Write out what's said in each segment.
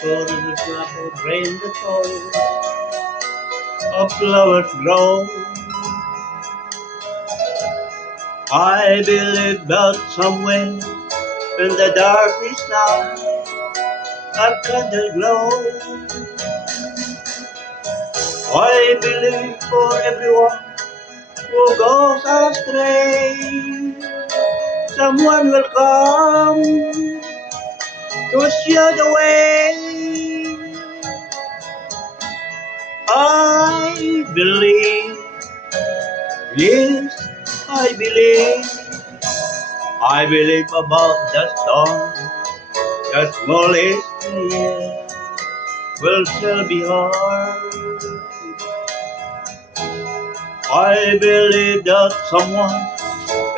For the drop of rain that falls, of flowers grow. I believe that somewhere in the darkness now, a candle glow. I believe for everyone who goes astray, someone will come to show the way. I believe, yes, I believe. I believe about the storm, the smallest tear will still be heard. I believe that someone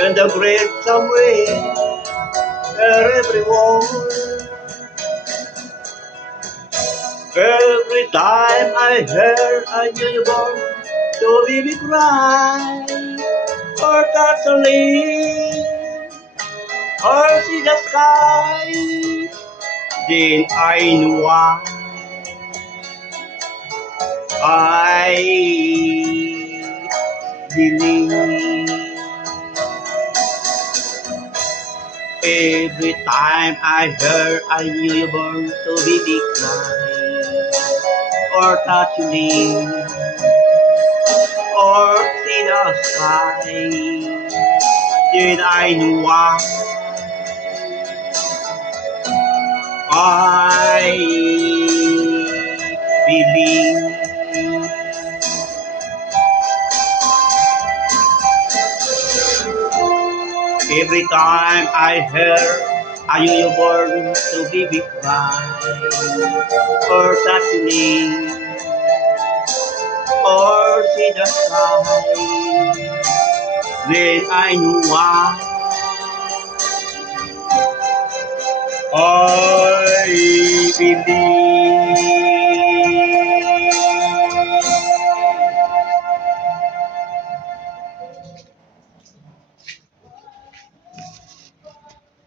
in the great somewhere, everyone. Every time I hear a newborn to baby cry, or touch a leaf, or see the sky, then I know why I believe. Every time I hear a newborn to baby cry, or touch a leaf, or see the sky, then I know why I believe. Every time I hear a newborn to baby cry, or touch a leaf, or see the sky, then I know why I believe.